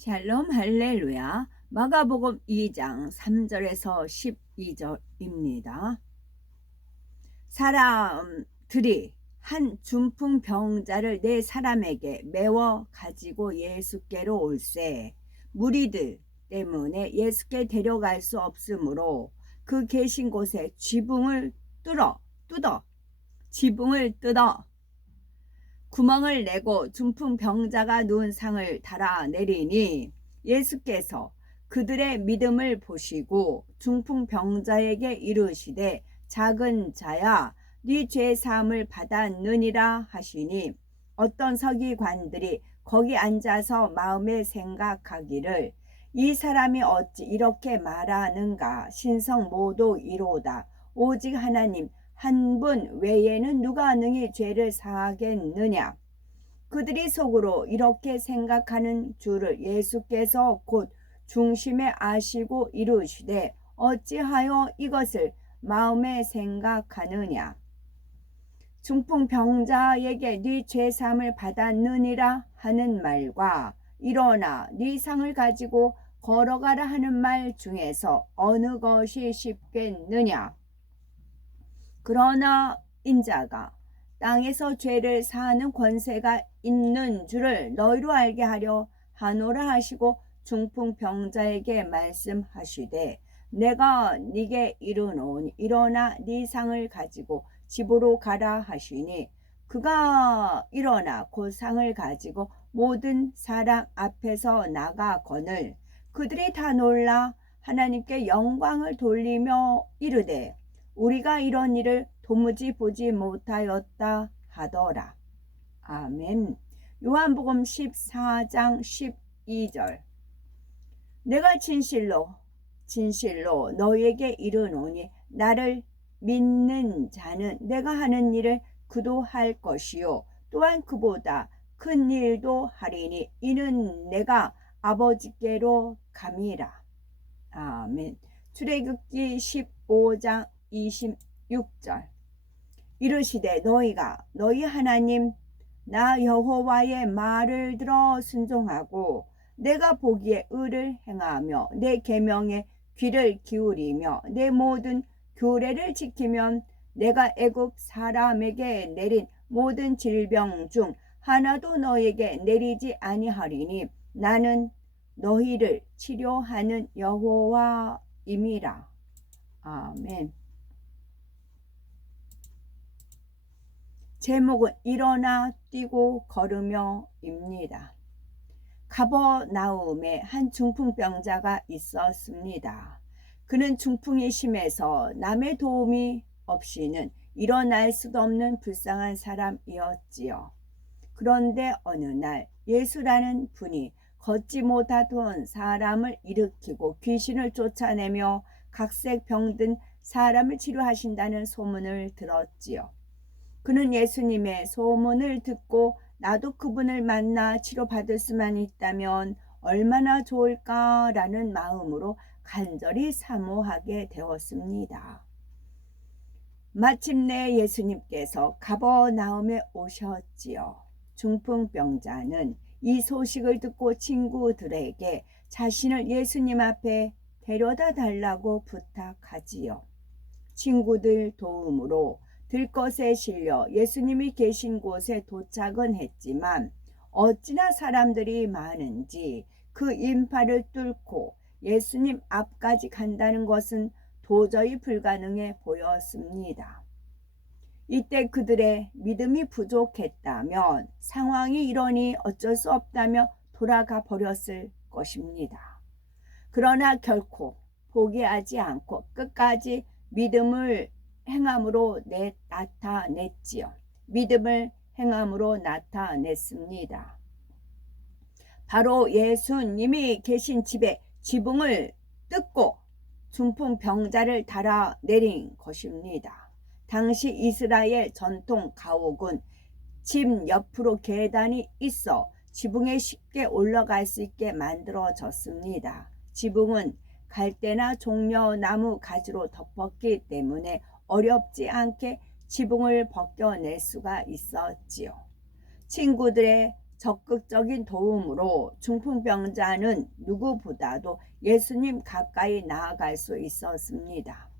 샬롬 할렐루야. 마가복음 2장 3절에서 12절입니다. 사람들이 한 중풍 병자를 네 사람에게 메워 가지고 예수께로 올세 무리들 때문에 예수께 데려갈 수 없으므로 그 계신 곳에 지붕을 뜯어 구멍을 내고 중풍 병자가 누운 상을 달아 내리니 예수께서 그들의 믿음을 보시고 중풍 병자에게 이르시되 작은 자야 네 죄 사함을 받았느니라 하시니 어떤 서기관들이 거기 앉아서 마음에 생각하기를 이 사람이 어찌 이렇게 말하는가 신성 모두 이로다 오직 하나님 한 분 외에는 누가 능히 죄를 사하겠느냐. 그들이 속으로 이렇게 생각하는 줄을 예수께서 곧 중심에 아시고 이르시되 어찌하여 이것을 마음에 생각하느냐. 중풍 병자에게 네 죄사함을 받았느니라 하는 말과 일어나 네 상을 가지고 걸어가라 하는 말 중에서 어느 것이 쉽겠느냐. 그러나 인자가 땅에서 죄를 사하는 권세가 있는 줄을 너희로 알게 하려 하노라 하시고 중풍 병자에게 말씀하시되 내가 네게 이르노니 일어나 네 상을 가지고 집으로 가라 하시니 그가 일어나 그 상을 가지고 모든 사람 앞에서 나가거늘 그들이 다 놀라 하나님께 영광을 돌리며 이르되 우리가 이런 일을 도무지 보지 못하였다 하더라. 아멘. 요한복음 14장 12절. 내가 진실로 너희에게 이르노니 나를 믿는 자는 내가 하는 일을 그도 할 것이요 또한 그보다 큰 일도 하리니 이는 내가 아버지께로 감이라. 아멘. 출애굽기 15장 26절. 이르시되 너희가 너희 하나님 나 여호와의 말을 들어 순종하고 내가 보기에 의를 행하며 내 계명에 귀를 기울이며 내 모든 규례를 지키면 내가 애굽 사람에게 내린 모든 질병 중 하나도 너에게 내리지 아니하리니 나는 너희를 치료하는 여호와임이라. 아멘. 제목은 일어나 뛰고 걸으며 입니다. 가버나움에 한 중풍병자가 있었습니다. 그는 중풍이 심해서 남의 도움이 없이는 일어날 수도 없는 불쌍한 사람이었지요. 그런데 어느 날 예수라는 분이 걷지 못하던 사람을 일으키고 귀신을 쫓아내며 각색 병든 사람을 치료하신다는 소문을 들었지요. 그는 예수님의 소문을 듣고 나도 그분을 만나 치료받을 수만 있다면 얼마나 좋을까라는 마음으로 간절히 사모하게 되었습니다. 마침내 예수님께서 가버나움에 오셨지요. 중풍병자는 이 소식을 듣고 친구들에게 자신을 예수님 앞에 데려다 달라고 부탁하지요. 친구들 도움으로 들것에 실려 예수님이 계신 곳에 도착은 했지만 어찌나 사람들이 많은지 그 인파를 뚫고 예수님 앞까지 간다는 것은 도저히 불가능해 보였습니다. 이때 그들의 믿음이 부족했다면 상황이 이러니 어쩔 수 없다며 돌아가 버렸을 것입니다. 그러나 결코 포기하지 않고 끝까지 믿음을 행함으로 나타냈지요. 믿음을 행함으로 나타냈습니다. 바로 예수님이 계신 집에 지붕을 뜯고 중풍 병자를 달아 내린 것입니다. 당시 이스라엘 전통 가옥은 집 옆으로 계단이 있어 지붕에 쉽게 올라갈 수 있게 만들어졌습니다. 지붕은 갈대나 종려나무 가지로 덮었기 때문에 어렵지 않게 지붕을 벗겨낼 수가 있었지요. 친구들의 적극적인 도움으로 중풍병자는 누구보다도 예수님 가까이 나아갈 수 있었습니다.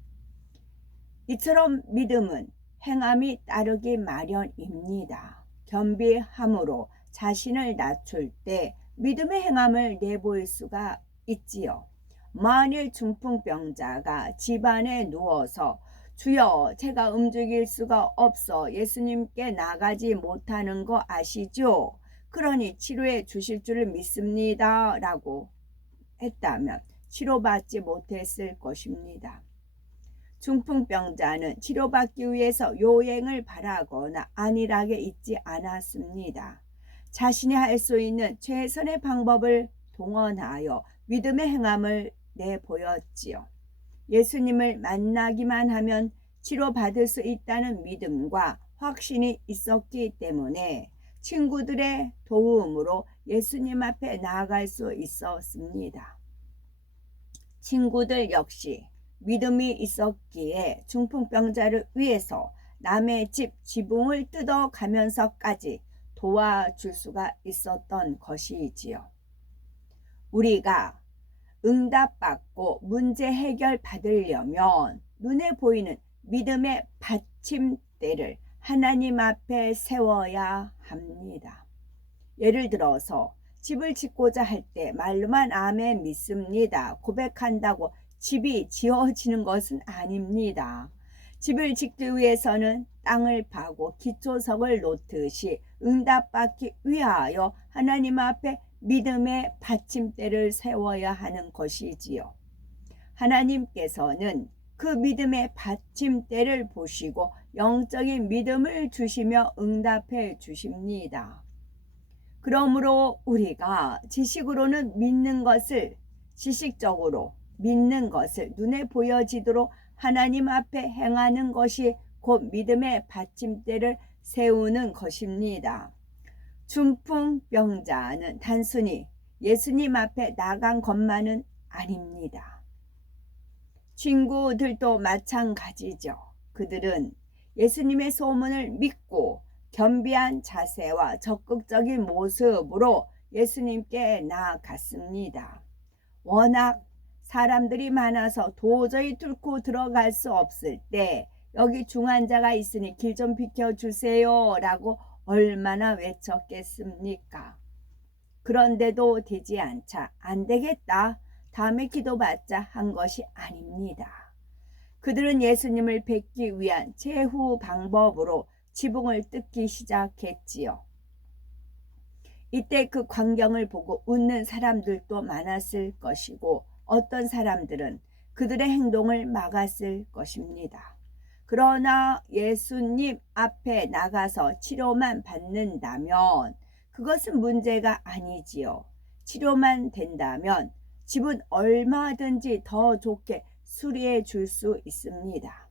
이처럼 믿음은 행함이 따르기 마련입니다. 겸비함으로 자신을 낮출 때 믿음의 행함을 내보일 수가 있지요. 만일 중풍병자가 집안에 누워서 주여 제가 움직일 수가 없어 예수님께 나가지 못하는 거 아시죠? 그러니 치료해 주실 줄을 믿습니다 라고 했다면 치료받지 못했을 것입니다. 중풍병자는 치료받기 위해서 요행을 바라거나 안일하게 있지 않았습니다. 자신이 할 수 있는 최선의 방법을 동원하여 믿음의 행함을 내보였지요. 예수님을 만나기만 하면 치료받을 수 있다는 믿음과 확신이 있었기 때문에 친구들의 도움으로 예수님 앞에 나아갈 수 있었습니다. 친구들 역시 믿음이 있었기에 중풍병자를 위해서 남의 집 지붕을 뜯어가면서까지 도와줄 수가 있었던 것이지요. 우리가 응답받고 문제 해결 받으려면 눈에 보이는 믿음의 받침대를 하나님 앞에 세워야 합니다. 예를 들어서 집을 짓고자 할 때 말로만 아멘 믿습니다 고백한다고 집이 지어지는 것은 아닙니다. 집을 짓기 위해서는 땅을 파고 기초석을 놓듯이 응답받기 위하여 하나님 앞에 믿음의 받침대를 세워야 하는 것이지요. 하나님께서는 그 믿음의 받침대를 보시고 영적인 믿음을 주시며 응답해 주십니다. 그러므로 우리가 지식으로는 믿는 것을 지식적으로 믿는 것을 눈에 보여지도록 하나님 앞에 행하는 것이 곧 믿음의 받침대를 세우는 것입니다. 중풍병자는 단순히 예수님 앞에 나간 것만은 아닙니다. 친구들도 마찬가지죠. 그들은 예수님의 소문을 믿고 겸비한 자세와 적극적인 모습으로 예수님께 나아갔습니다. 워낙 사람들이 많아서 도저히 뚫고 들어갈 수 없을 때 여기 중환자가 있으니 길 좀 비켜주세요 라고 얼마나 외쳤겠습니까? 그런데도 되지 않자 안 되겠다. 다음에 기도받자 한 것이 아닙니다. 그들은 예수님을 뵙기 위한 최후 방법으로 지붕을 뜯기 시작했지요. 이때 그 광경을 보고 웃는 사람들도 많았을 것이고 어떤 사람들은 그들의 행동을 막았을 것입니다. 그러나 예수님 앞에 나가서 치료만 받는다면 그것은 문제가 아니지요. 치료만 된다면 집은 얼마든지 더 좋게 수리해 줄 수 있습니다.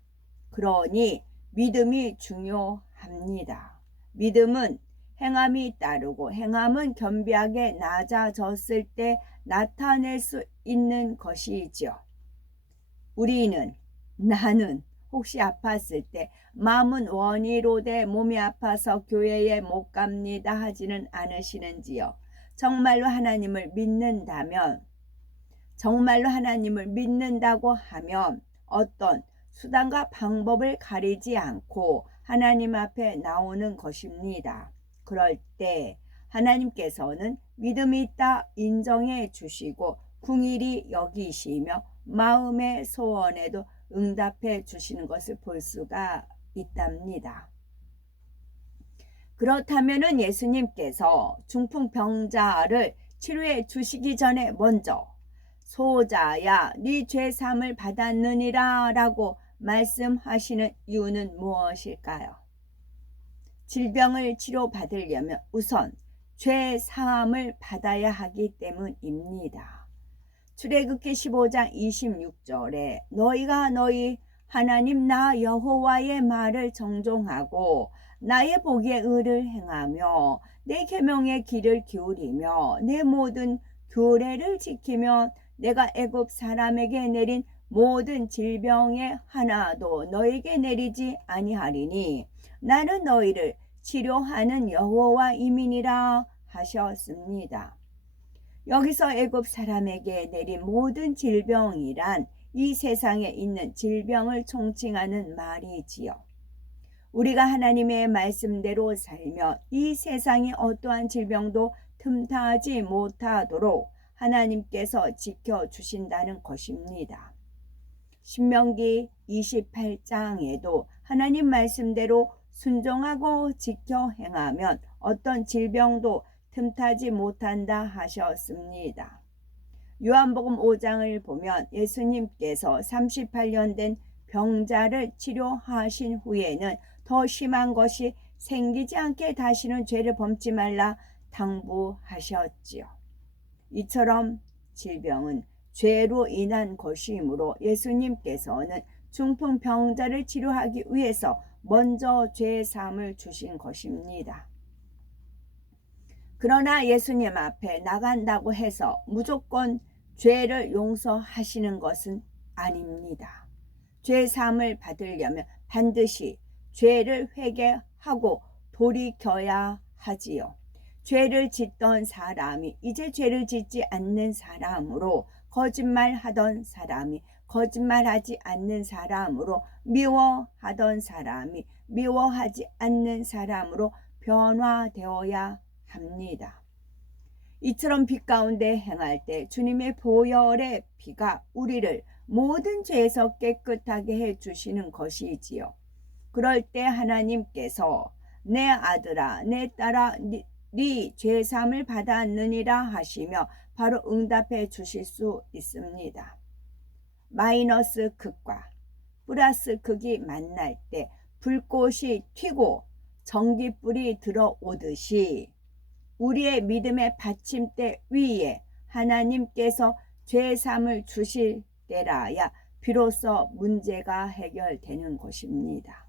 그러니 믿음이 중요합니다. 믿음은 행함이 따르고 행함은 겸비하게 낮아졌을 때 나타낼 수 있는 것이지요. 나는 혹시 아팠을 때 마음은 원이로되 몸이 아파서 교회에 못 갑니다 하지는 않으시는지요. 정말로 하나님을 믿는다고 하면 어떤 수단과 방법을 가리지 않고 하나님 앞에 나오는 것입니다. 그럴 때 하나님께서는 믿음이 있다 인정해 주시고 긍휼히 여기시며 마음의 소원에도 응답해 주시는 것을 볼 수가 있답니다. 그렇다면 예수님께서 중풍병자를 치료해 주시기 전에 먼저 소자야 네 죄사함을 받았느니라 라고 말씀하시는 이유는 무엇일까요? 질병을 치료받으려면 우선 죄사함을 받아야 하기 때문입니다. 출애굽기 15장 26절에 너희가 너희 하나님 나 여호와의 말을 정종하고 나의 보기에 의를 행하며 내 계명의 귀를 기울이며 내 모든 규례를 지키면 내가 애굽 사람에게 내린 모든 질병의 하나도 너에게 내리지 아니하리니 나는 너희를 치료하는 여호와임이니라 하셨습니다. 여기서 애굽 사람에게 내린 모든 질병이란 이 세상에 있는 질병을 총칭하는 말이지요. 우리가 하나님의 말씀대로 살며 이 세상의 어떠한 질병도 틈타지 못하도록 하나님께서 지켜주신다는 것입니다. 신명기 28장에도 하나님 말씀대로 순종하고 지켜 행하면 어떤 질병도 틈타지 못한다 하셨습니다. 요한복음 5장을 보면 예수님께서 38년 된 병자를 치료하신 후에는 더 심한 것이 생기지 않게 다시는 죄를 범치 말라 당부하셨지요. 이처럼 질병은 죄로 인한 것이므로 예수님께서는 중풍 병자를 치료하기 위해서 먼저 죄 사함을 주신 것입니다. 그러나 예수님 앞에 나간다고 해서 무조건 죄를 용서하시는 것은 아닙니다. 죄 사함을 받으려면 반드시 죄를 회개하고 돌이켜야 하지요. 죄를 짓던 사람이 이제 죄를 짓지 않는 사람으로, 거짓말하던 사람이 거짓말하지 않는 사람으로, 미워하던 사람이 미워하지 않는 사람으로 변화되어야 합니다. 이처럼 빛 가운데 행할 때 주님의 보혈의 피가 우리를 모든 죄에서 깨끗하게 해주시는 것이지요. 그럴 때 하나님께서 내 아들아 내 딸아 네 죄사함을 받았느니라 하시며 바로 응답해 주실 수 있습니다. 마이너스 극과 플러스 극이 만날 때 불꽃이 튀고 전기불이 들어오듯이 우리의 믿음의 받침대 위에 하나님께서 죄사함을 주실 때라야 비로소 문제가 해결되는 것입니다.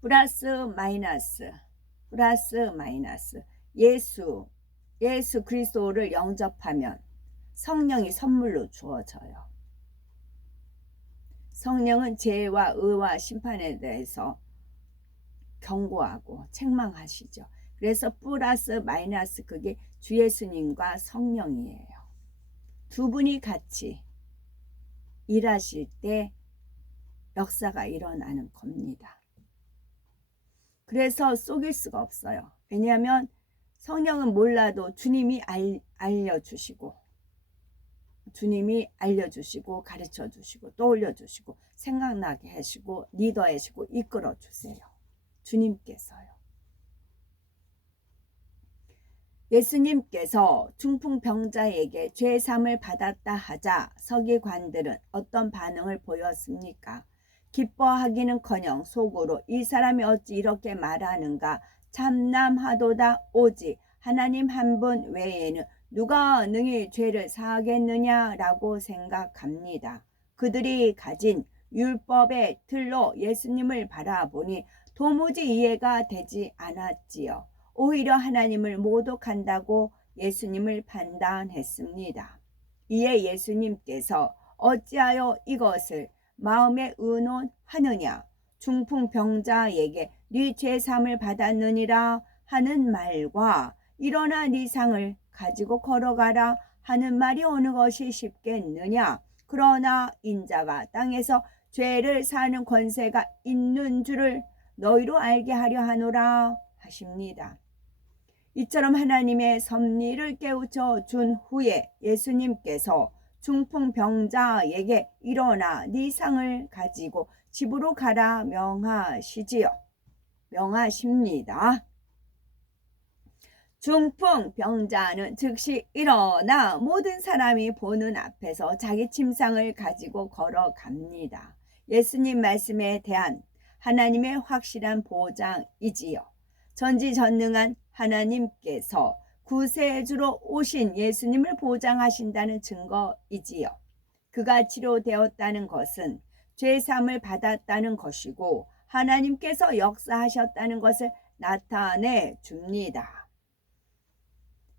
플러스 마이너스 예수 그리스도를 영접하면 성령이 선물로 주어져요. 성령은 죄와 의와 심판에 대해서 경고하고 책망하시죠. 그래서 플러스 마이너스 그게 주 예수님과 성령이에요. 두 분이 같이 일하실 때 역사가 일어나는 겁니다. 그래서 속일 수가 없어요. 왜냐하면 성령은 몰라도 주님이 알려주시고 가르쳐주시고 떠올려주시고 생각나게 하시고 리더해주시고 이끌어주세요. 주님께서요. 예수님께서 중풍 병자에게 죄사함을 받았다 하자 서기관들은 어떤 반응을 보였습니까? 기뻐하기는커녕 속으로 이 사람이 어찌 이렇게 말하는가, 참남하도다. 오직 하나님 한 분 외에는 누가 능히 죄를 사하겠느냐라고 생각합니다. 그들이 가진 율법의 틀로 예수님을 바라보니 도무지 이해가 되지 않았지요. 오히려 하나님을 모독한다고 예수님을 판단했습니다. 이에 예수님께서 어찌하여 이것을 마음에 의논하느냐, 중풍 병자에게 네 죄사함을 받았느니라 하는 말과 일어나 네 상을 가지고 걸어가라 하는 말이 어느 것이 쉽겠느냐. 그러나 인자가 땅에서 죄를 사는 권세가 있는 줄을 너희로 알게 하려 하노라 하십니다. 이처럼 하나님의 섭리를 깨우쳐 준 후에 예수님께서 중풍 병자에게 일어나 네 상을 가지고 집으로 가라 명하십니다. 중풍 병자는 즉시 일어나 모든 사람이 보는 앞에서 자기 침상을 가지고 걸어갑니다. 예수님 말씀에 대한 하나님의 확실한 보장이지요. 전지전능한 하나님께서 구세주로 오신 예수님을 보장하신다는 증거이지요. 그가 치료되었다는 것은 죄사함을 받았다는 것이고 하나님께서 역사하셨다는 것을 나타내 줍니다.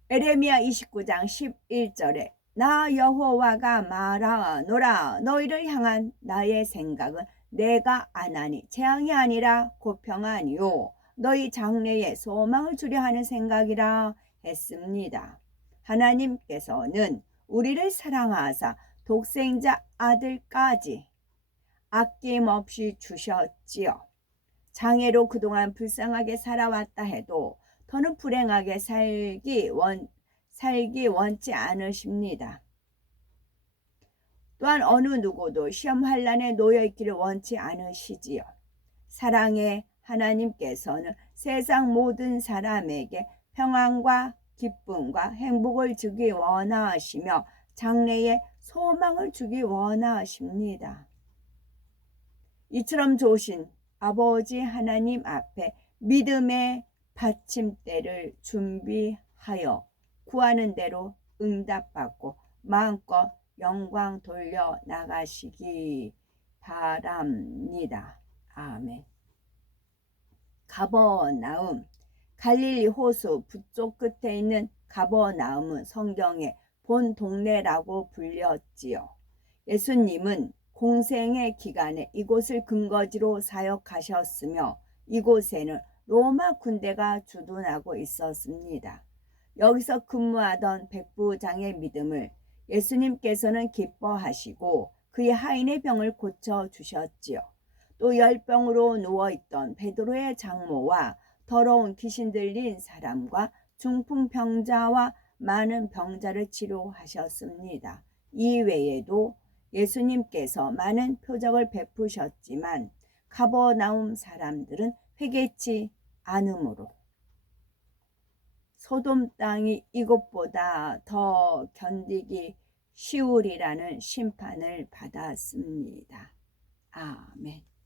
에레미야 29장 11절에 나 여호와가 말하노라, 너희를 향한 나의 생각은 내가 안하니 재앙이 아니라 곧 평안이요 너희 장래에 소망을 주려 하는 생각이라 했습니다. 하나님께서는 우리를 사랑하사 독생자 아들까지 아낌없이 주셨지요. 장애로 그동안 불쌍하게 살아왔다 해도 더는 불행하게 살기 원치 않으십니다. 또한 어느 누구도 시험 환난에 놓여 있기를 원치 않으시지요. 사랑의 하나님께서는 세상 모든 사람에게 평안과 기쁨과 행복을 주기 원하시며 장래에 소망을 주기 원하십니다. 이처럼 좋으신 아버지 하나님 앞에 믿음의 받침대를 준비하여 구하는 대로 응답받고 마음껏 영광 돌려 나가시기 바랍니다. 아멘. 가버나움. 갈릴리 호수 북쪽 끝에 있는 가버나움은 성경의 본 동네라고 불렸지요. 예수님은 공생의 기간에 이곳을 근거지로 사역하셨으며 이곳에는 로마 군대가 주둔하고 있었습니다. 여기서 근무하던 백부장의 믿음을 예수님께서는 기뻐하시고 그의 하인의 병을 고쳐주셨지요. 또 열병으로 누워있던 베드로의 장모와 더러운 귀신 들린 사람과 중풍병자와 많은 병자를 치료하셨습니다. 이 외에도 예수님께서 많은 표적을 베푸셨지만 가버나움 사람들은 회개치 않으므로 소돔 땅이 이곳보다 더 견디기 쉬우리라는 심판을 받았습니다. 아멘.